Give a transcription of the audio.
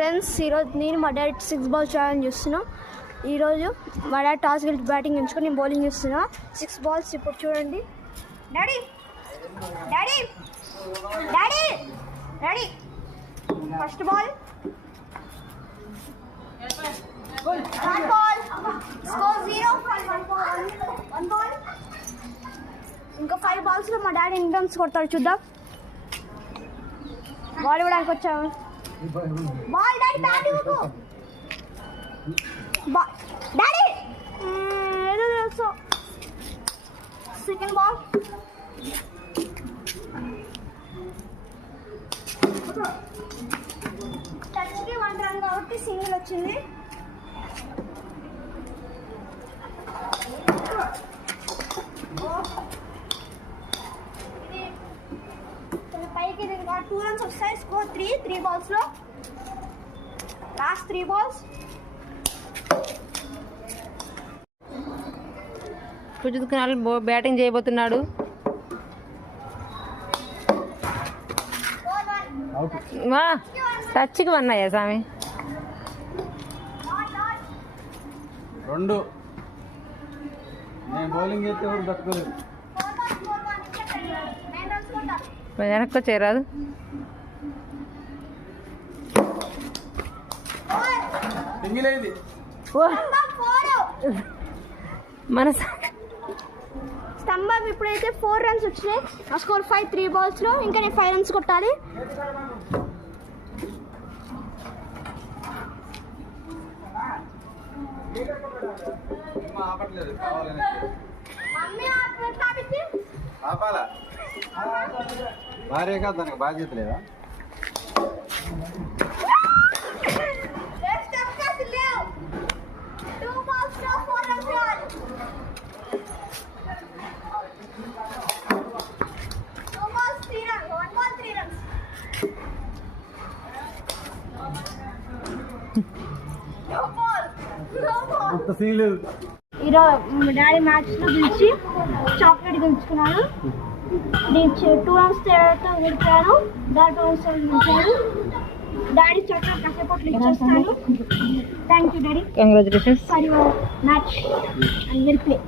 ఫ్రెండ్స్, ఈరోజు నేను మా డాడీ 6 బాల్స్ ఛాలెంజ్ చేస్తున్నాం. ఈరోజు మా డాడీ టాస్ గెలిచి బ్యాటింగ్ ఎంచుకొని నేను బౌలింగ్ చేస్తున్నా. 6 బాల్స్ ఇప్పుడు చూడండి. Daddy daddy daddy daddy first ball, one ball, score 0, 1 ball. ఇంకా 5 బాల్స్లో మా డాడీ ఎన్ని రన్స్ కొడతాడు చూద్దాం. బాల్ ఇవ్వడానికి వచ్చాము. బాల్ డాడీ, బ్యాట్ ఇవ్వకు. డాడీ ఏదో తెలుసు. సెకండ్ బాల్, టచ్కి 1 రన్ కాబట్టి సింగిల్ వచ్చింది. పైకి ఇంకా 2 రన్స్ వస్తాయి. స్కోర్ 3 బాల్స్లో. Last 3 balls. పుచ్చుకున్నాడు, బ్యాటింగ్ చేయబోతున్నాడు. టచ్కి 1 అయ్యా స్వామి. 2 నేను బౌలింగ్ చేస్తే ఎవరు బతకలేదు. వెనక్కి వచ్చేరాదు. మన స్తంభం ఇప్పుడైతే 4 రన్స్ వచ్చినాయి. ఆ స్కోర్ 5 3 బాల్స్లో. ఇంకా నేను 5 రన్స్ కొట్టాలి. ఆపాలా భార్య కాదు, దానికి బాధ్యత లేదా? ఈరోజు మా డాడీ మ్యాచ్లో పిలిచి చాక్లెట్ గెలుచుకున్నాను. నేను 2 రన్స్ తేడాతో గెలిచాను. డాడీ 2 రన్స్ గెలిచాడు. డాడీ చాక్లెట్ కాసేపట్లో ఇచ్చేస్తాను. Thank you daddy. Congratulations for your match and will play.